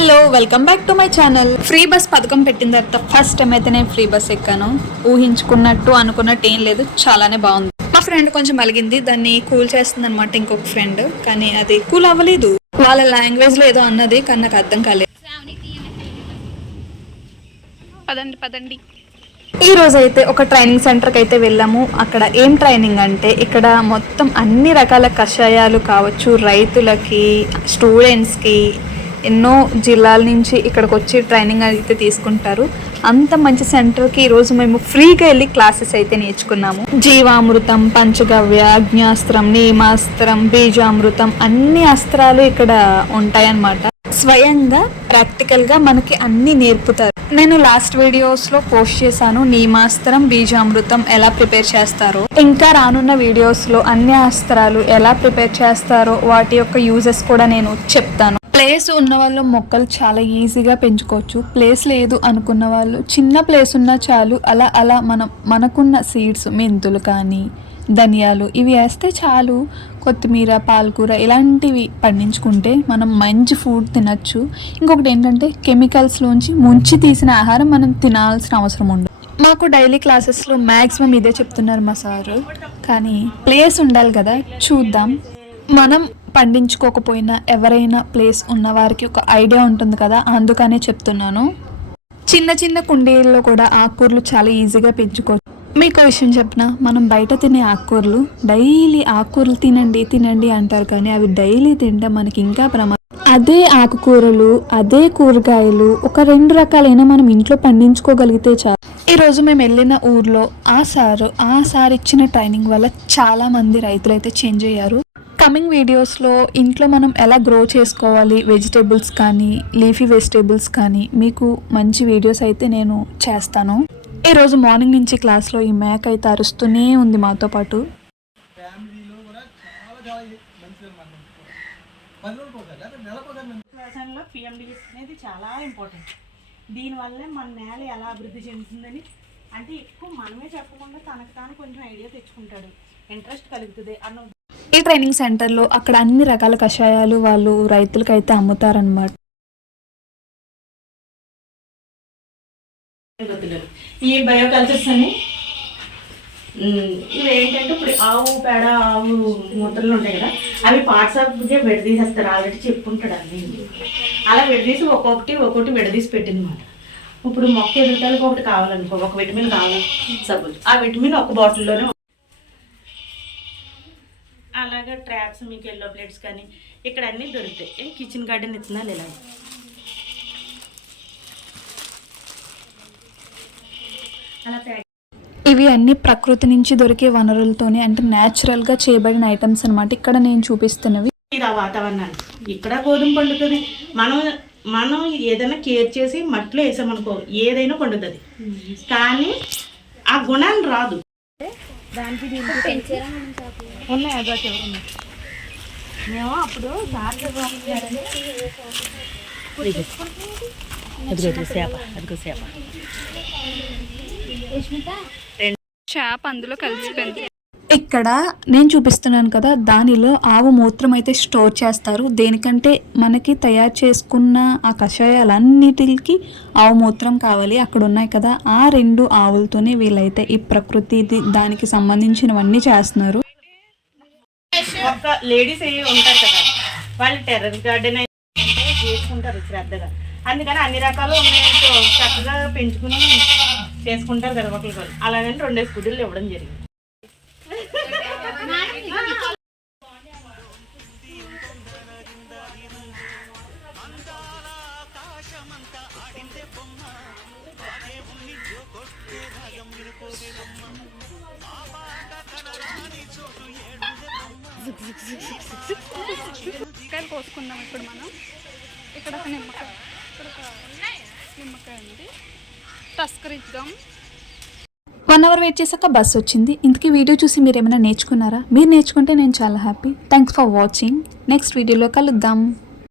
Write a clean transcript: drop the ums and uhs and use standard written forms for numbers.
Hello, welcome back to my channel. Free bus పథకం పెట్టిన తర్వాత ఫస్ట్ టైం అయితే నేను ఫ్రీ బస్ ఎక్కాను. ఊహించుకున్నట్టు అనుకున్నట్టు ఏం లేదు, చాలానే బాగుంది. మా ఫ్రెండ్ కొంచెం అలిగింది, దాన్ని కూల్ చేస్తుంది అనమాట ఇంకొక ఫ్రెండ్, కానీ అది కూల్ అవ్వలేదు. వాళ్ళ లాంగ్వేజ్ లో ఏదో అన్నది, కానీ నాకు అర్థం కాలేదు. పదండి పదండి. ఈ రోజు అయితే ఒక ట్రైనింగ్ సెంటర్కి అయితే వెళ్ళాము. అక్కడ ఏం ట్రైనింగ్ అంటే, ఇక్కడ మొత్తం అన్ని రకాల కషాయాలు కావచ్చు, రైతులకి, స్టూడెంట్స్కి, ఎన్నో జిల్లాల నుంచి ఇక్కడికి వచ్చి ట్రైనింగ్ అయితే తీసుకుంటారు. అంత మంచి సెంటర్కి ఈరోజు మేము ఫ్రీగా వెళ్ళి క్లాసెస్ అయితే నేర్చుకున్నాము. జీవామృతం, పంచగవ్య, అగ్న్యాస్త్రం, నీమాస్త్రం, బీజామృతం, అన్ని అస్త్రాలు ఇక్కడ ఉంటాయన్నమాట. స్వయంగా ప్రాక్టికల్ గా మనకి అన్ని నేర్పుతారు. నేను లాస్ట్ వీడియోస్ లో పోస్ట్ చేశాను నీమాస్త్రం, బీజామృతం ఎలా ప్రిపేర్ చేస్తారో. ఇంకా రానున్న వీడియోస్ లో అన్ని అస్త్రాలు ఎలా ప్రిపేర్ చేస్తారో, వాటి యొక్క యూజెస్ కూడా నేను చెప్తాను. ప్లేస్ ఉన్న వాళ్ళు మొక్కలు చాలా ఈజీగా పెంచుకోవచ్చు. ప్లేస్ లేదు అనుకున్న వాళ్ళు చిన్న ప్లేస్ ఉన్నా చాలు, అలా అలా మనకున్న సీడ్స్, మెంతులు కానీ ధనియాలు ఇవి వేస్తే చాలు. కొత్తిమీర, పాలకూర ఇలాంటివి పండించుకుంటే మనం మంచి ఫుడ్ తినచ్చు. ఇంకొకటి ఏంటంటే, కెమికల్స్లోంచి ముంచి తీసిన ఆహారం మనం తినాల్సిన అవసరం ఉండదు. మాకు డైలీ క్లాసెస్లో మ్యాక్సిమం ఇదే చెప్తున్నారు మా సారు. కానీ ప్లేస్ ఉండాలి కదా, చూద్దాం. మనం పండించుకోకపోయినా ఎవరైనా ప్లేస్ ఉన్న వారికి ఒక ఐడియా ఉంటుంది కదా, అందుకనే చెప్తున్నాను. చిన్న చిన్న కుండీల్లో కూడా ఆకుకూరలు చాలా ఈజీగా పెంచుకోవచ్చు. మీకు విషయం చెప్పిన, మనం బయట తినే ఆకుకూరలు, డైలీ ఆకుకూరలు తినండి తినండి అంటారు, కానీ అవి డైలీ తింటే మనకి ఇంకా ప్రమాదం. అదే ఆకుకూరలు, అదే కూరగాయలు ఒక 2 రకాలైనా మనం ఇంట్లో పండించుకోగలిగితే చాలు. ఈరోజు మేము వెళ్ళిన ఊర్లో ఆ సార్ ఇచ్చిన ట్రైనింగ్ వల్ల చాలా మంది రైతులు అయితే చేంజ్ అయ్యారు. కమింగ్ వీడియోస్లో ఇంట్లో మనం ఎలా గ్రో చేసుకోవాలి, వెజిటేబుల్స్ కానీ, లీఫీ వెజిటేబుల్స్ కానీ, మీకు మంచి వీడియోస్ అయితే నేను చేస్తాను. ఈరోజు మార్నింగ్ నుంచి క్లాస్లో ఈ మేక అయితే అరుస్తూనే ఉంది మాతో పాటు. వ్యవసాయంలో పిఎండిఎస్ అనేది చాలా ఇంపార్టెంట్. దీనివల్లే మన నేల ఎలా అభివృద్ధి చెందుతుందని అంటే ఎక్కువ మనమే చెప్పకుండా తనకు తాను కొంచెం ఐడియా తెచ్చుకుంటాడు, ఇంట్రెస్ట్ కలుగుతుంది అన్న. ఈ ట్రైనింగ్ సెంటర్లో అక్కడ అన్ని రకాల కషాయాలు వాళ్ళు రైతులకు అయితే అమ్ముతారనమాట. ఈ బయోకల్చర్స్ అని ఇవి ఏంటంటే, ఇప్పుడు ఆవు పేడ, ఆవు మూత్రలు ఉంటాయి కదా, అవి పార్ట్స్ ఆఫ్ విడదీసేస్తారు. ఆల్రెడీ చెప్పుకుంటాడు అన్ని. అలా విడదీసి ఒక్కొక్కటి విడదీసి పెట్టిందన్నమాట. ఇప్పుడు మొక్క ఎదుగుదలకు ఒకటి కావాలనుకో, ఒక విటమిన్ కావాలి సపోజ్, ఆ విటమిన్ ఒక బాటిల్లోనే. అలాగే ట్రాప్స్, మీకు ఎల్లో ప్లేట్స్ కానీ ఇక్కడ అన్నీ దొరుకుతాయి. కిచెన్ గార్డెన్ ఇత్తనాలు ఇలా అలా ప్యాక్. ఇవి అన్ని ప్రకృతి నుంచి దొరికే వనరులతోనే, అంటే న్యాచురల్గా చేయబడిన ఐటమ్స్ అనమాట. ఇక్కడ నేను చూపిస్తున్నవి ఇది ఆ వాతావరణాన్ని. ఇక్కడ గోధుమ పండుతుంది. మనం ఏదైనా కేర్ చేసి మట్టిలో వేసామనుకో ఏదైనా పండుతుంది, కానీ ఆ గుణాన్ని రాదు. దానికి ఉన్నాయి అదో ఉన్నాయి. మేము అప్పుడు చేప అందులో కలిసిపోయింది. ఇక్కడ నేను చూపిస్తున్నాను కదా, దానిలో ఆవు మూత్రం అయితే స్టోర్ చేస్తారు. దేనికంటే మనకి తయారు చేసుకున్న ఆ కషాయాలన్నిటికి ఆవు మూత్రం కావాలి. అక్కడ ఉన్నాయి కదా, ఆ 2 ఆవులతోనే వీళ్ళైతే ఈ ప్రకృతి దానికి సంబంధించినవన్నీ చేస్తున్నారు. ఒక లేడీస్ ఉంటారు కదా, వాళ్ళు టెర్రస్ గార్డెన్ అయితే చేసుకుంటారు శ్రద్ధగా. అందుకని అన్ని రకాలు ఉన్నాయంటే చక్కగా పెంచుకుని చేసుకుంటారు కదా ఒకరికి. అలాగని 2 స్కూటీలు ఇవ్వడం జరిగింది. కోసుకుందాం ఇప్పుడు మనం. ఇక్కడ ఒక నిమ్మకాయ ఉంది, తస్కరిద్దాం. 1 అవర్ వెయిట్ చేశాక బస్ వచ్చింది. ఇంతకీ వీడియో చూసి మీరు ఏమైనా నేర్చుకున్నారా? మీరు నేర్చుకుంటే నేను చాలా happy. Thanks for watching. Next వీడియోలో కలుద్దాం.